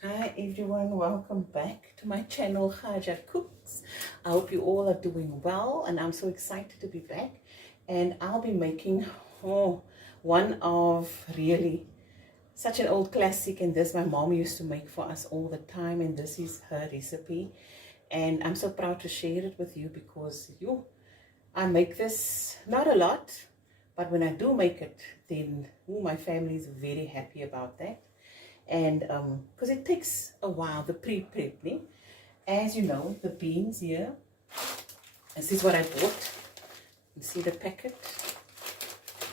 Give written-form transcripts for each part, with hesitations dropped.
Hi everyone, welcome back to my channel Haja Cooks. I hope you all are doing well and I'm so excited to be back, and I'll be making one of really such an old classic, and this my mom used to make for us all the time, and this is her recipe, and I'm so proud to share it with you because I make this not a lot, but when I do make it, then my family is very happy about that. And because it takes a while, the pre-prep, as you know, the beans here, this is what I bought. You see the packet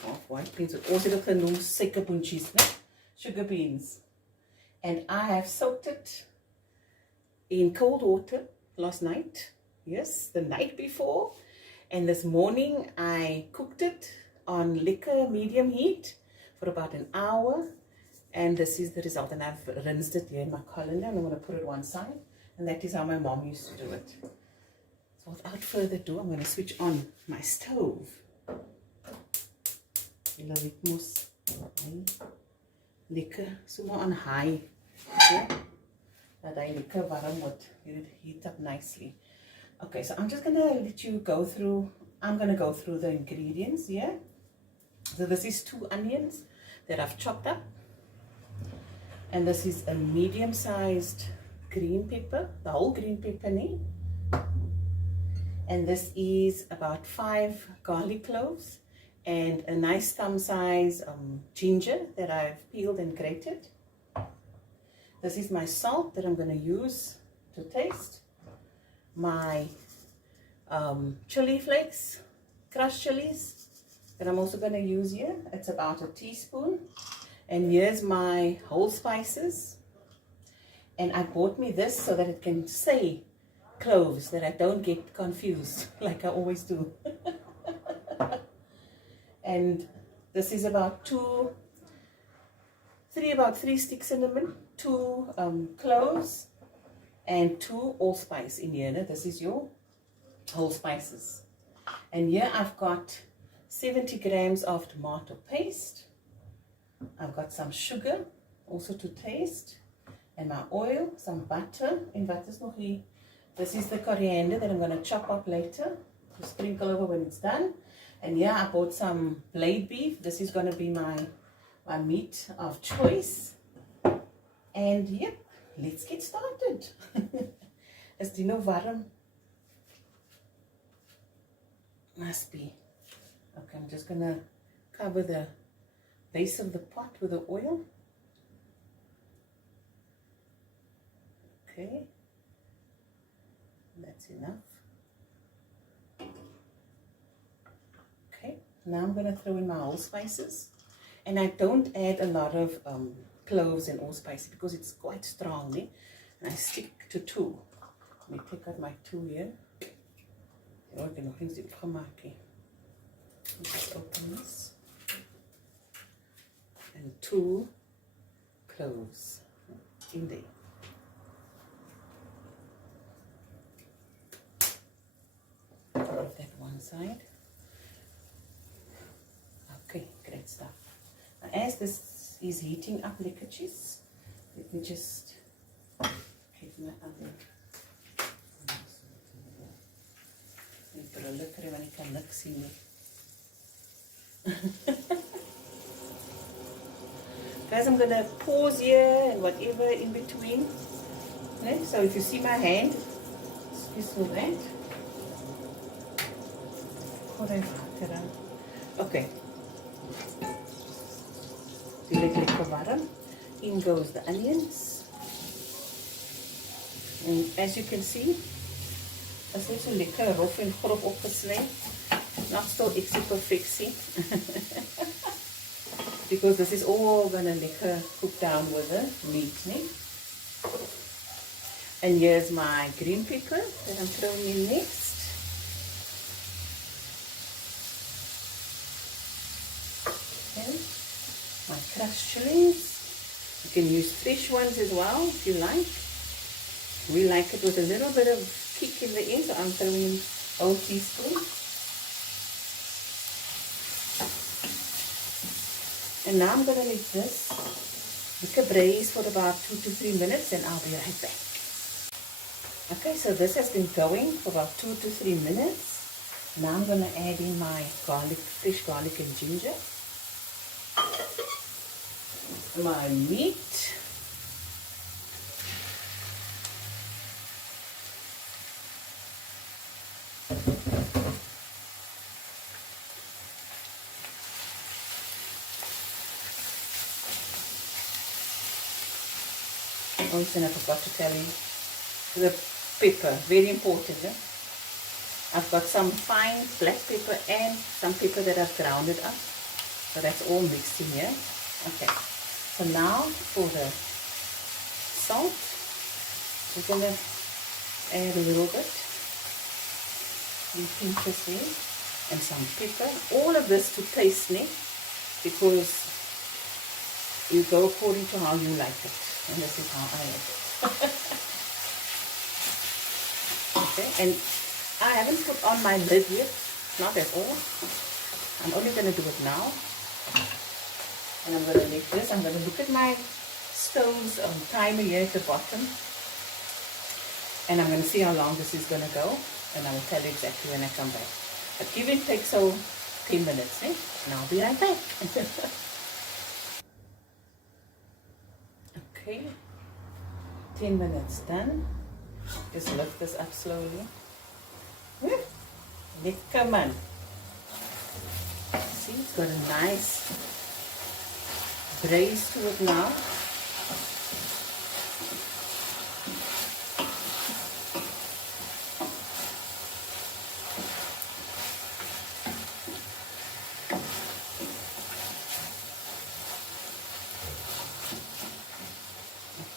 of white beans with also the sugar beans, and I have soaked it in cold water last night, yes, the night before, and this morning I cooked it on liquor medium heat for about an hour. And this is the result, and I've rinsed it here in my colander, and I'm going to put it one side, and that is how my mom used to do it. So without further ado, I'm going to switch on my stove. Lekker, so on high, that I lekker warm would heat up nicely. Okay, so I'm just going to let you go through, I'm going to go through the ingredients here. So this is 2 onions that I've chopped up. And this is a medium-sized green pepper, the whole green pepper. And this is about 5 garlic cloves and a nice thumb-size ginger that I've peeled and grated. This is my salt that I'm going to use to taste. My chili flakes, crushed chilies that I'm also going to use here. It's about a teaspoon. And here's my whole spices, and I bought me this so that it can say cloves, that I don't get confused like I always do. And this is about 3 sticks cinnamon, 2 cloves, and 2 allspice in here. This is your whole spices. And here I've got 70 grams of tomato paste. I've got some sugar also to taste, and my oil, some butter, and this is the coriander that I'm going to chop up later to sprinkle over when it's done. And yeah, I bought some blade beef. This is going to be my meat of choice. And yep, let's get started. Is die nou warm? Must be. Okay, I'm just going to cover the base of the pot with the oil. Okay, that's enough. Okay, now I'm going to throw in my allspices, and I don't add a lot of cloves and allspices because it's quite strong, and I stick to 2. Let me take out my 2 here. Oh, ek het nog eens opgemaak. Let's open this. And 2 cloves in there. Put that one side. Okay, great stuff. Now, as this is heating up lekker cheese, let me just get my oven. Put a lekker when I can look see me. Guys, I'm going to pause here and whatever in between. Okay? So if you see my hand, excuse me that. Okay. In goes the onions. And as you can see, it's not so lekker rof en grof opgesneden. Not still extra perfectie. Because this is all going to cook down with the meat. And here's my green pepper that I'm throwing in next. Okay. My crushed chilies. You can use fresh ones as well if you like. We like it with a little bit of kick in the end, so I'm throwing a whole teaspoon. And now I'm going to let this Let it braise for about 2 to 3 minutes and I'll be right back. Okay, so this has been going for about 2 to 3 minutes. Now I'm going to add in my garlic, fresh garlic and ginger. My meat. Oh, and I forgot to tell you, the pepper, very important. Eh? I've got some fine black pepper and some pepper that I've grounded up. So that's all mixed in here. Okay, so now for the salt, we're going to add a little bit. 3 pinches here and some pepper. All of this to taste me because you go according to how you like it. And this is how I like it. Okay, and I haven't put on my lid yet, not at all. I'm only going to do it now. And I'm going to make this. I'm going to look at my stove's timer here at the bottom. And I'm going to see how long this is going to go. And I will tell you exactly when I come back. But give it takes 10 minutes, eh? And I'll be right back. Okay, 10 minutes done. Just lift this up slowly. Lekker man. See, it's got a nice braise to it now.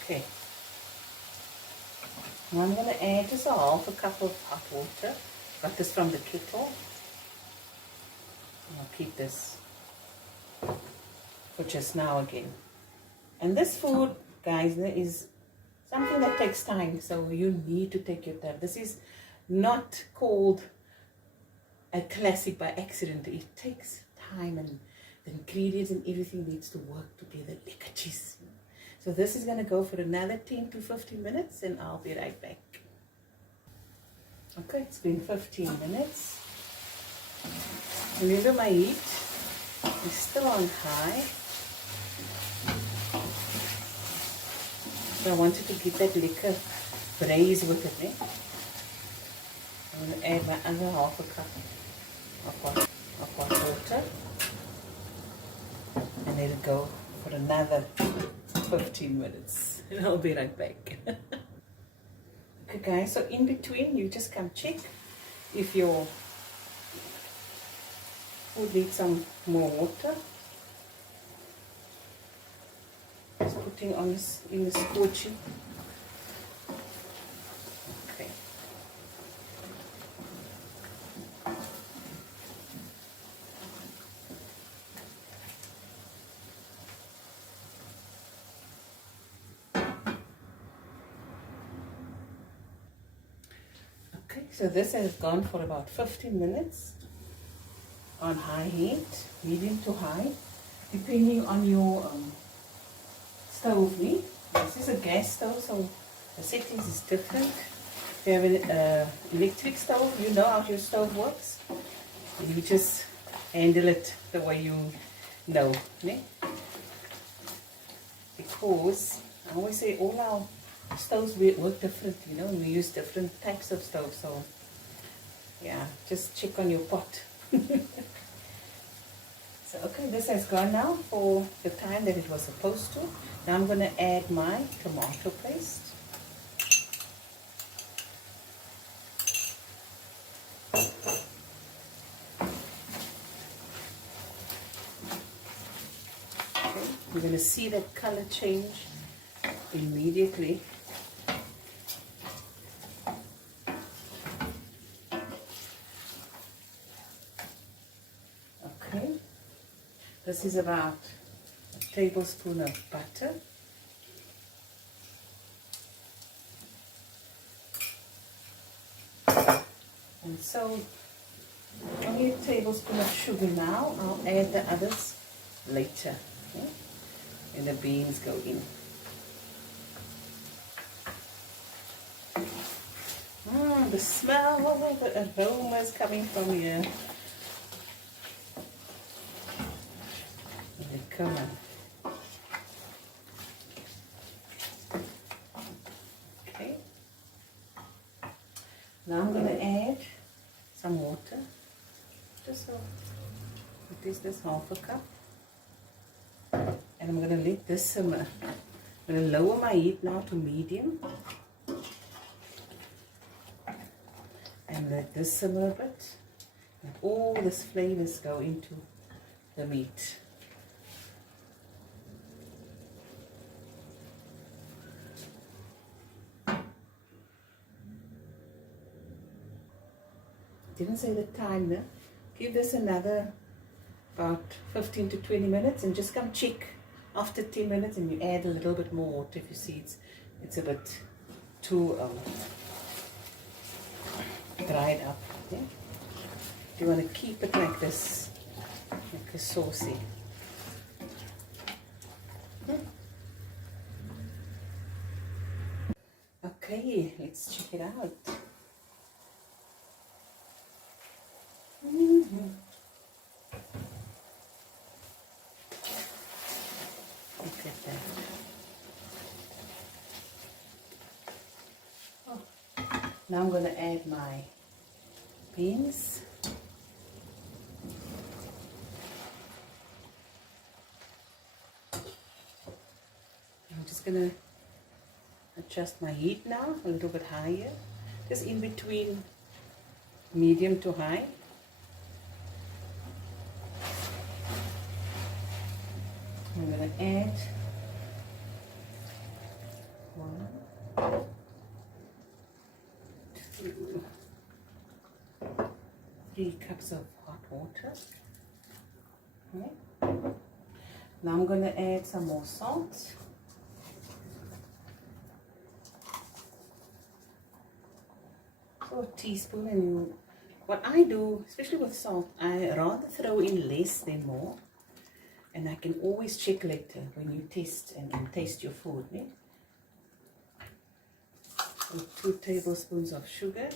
Okay. Now I'm going to add just a half a cup of hot water. Got this from the kettle. I'll keep this for just now again. And this food, guys, is something that takes time. So you need to take your time. This is not called a classic by accident. It takes time and the ingredients and everything needs to work together like a cheese. So this is going to go for another 10 to 15 minutes and I'll be right back. Okay, it's been 15 minutes. Remember my heat is still on high. So I wanted to get that liquor braise with it. Eh? I'm going to add my other half a cup of hot water. And let it go for another 15 minutes and I'll be right back. Okay guys, so in between you just come check if your food needs some more water. Just putting on this in the scorching. Okay. Okay, so this has gone for about 15 minutes on high heat, medium to high, depending on your stove. This is a gas stove, so the settings is different. If you have an electric stove, you know how your stove works. You just handle it the way you know. Ne? Because I always say all our stoves work different, you know, and we use different types of stoves. So yeah, just check on your pot. So okay, this has gone now for the time that it was supposed to. Now I'm going to add my tomato paste. Okay, you're going to see that color change immediately. Okay, this is about a tablespoon of butter. And so only a tablespoon of sugar now. I'll add the others later. Okay? And the beans go in. The smell, the aroma is coming from here. Come on. Okay. Now I'm going to add some water. Just so it is this half a cup. And I'm going to let this simmer. I'm going to lower my heat now to medium. And let this simmer a bit. And all these flavors go into the meat. Didn't say the time there. Give this another about 15 to 20 minutes and just come check after 10 minutes and you add a little bit more water if you see it's a bit too dried up. Okay? You want to keep it like this, like a saucy. Okay, let's check it out. Look at that. Oh. Now I'm going to add my beans. I'm just going to adjust my heat now a little bit higher, just in between medium to high. I'm going to add 1, 2, 3 cups of hot water. Okay. Now I'm going to add some more salt. So a teaspoon, and what I do, especially with salt, I rather throw in less than more. And I can always check later when you taste and taste your food. Eh? So 2 tablespoons of sugar.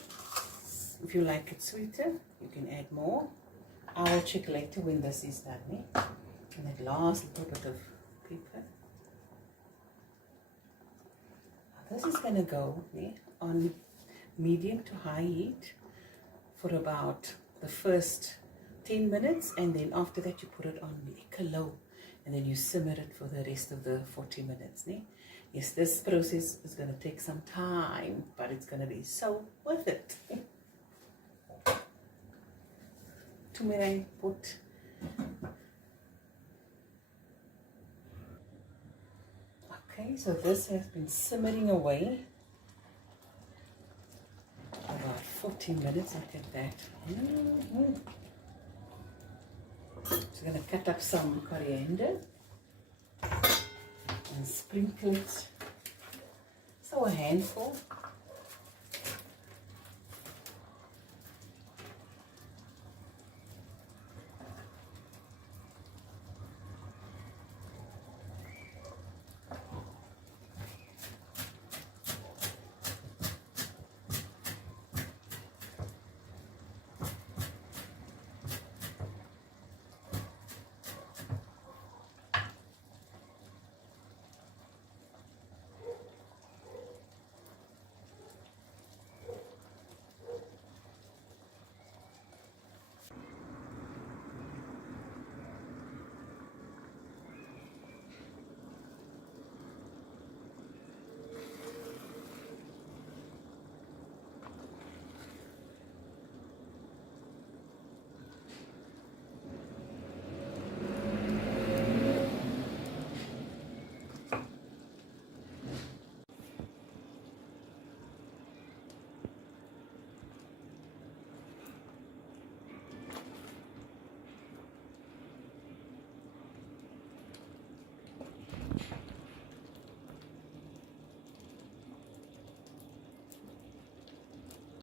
If you like it sweeter, you can add more. I will check later when this is done. Eh? And at last, a little bit of pepper. Now this is going to go on medium to high heat for about the first 10 minutes, and then after that you put it on low, and then you simmer it for the rest of the 40 minutes. Yes, this process is going to take some time, but it's going to be so worth it. Tumere put. Okay, so this has been simmering away about 40 minutes. Look at that. So I'm going to cut up some coriander and sprinkle it. So a handful.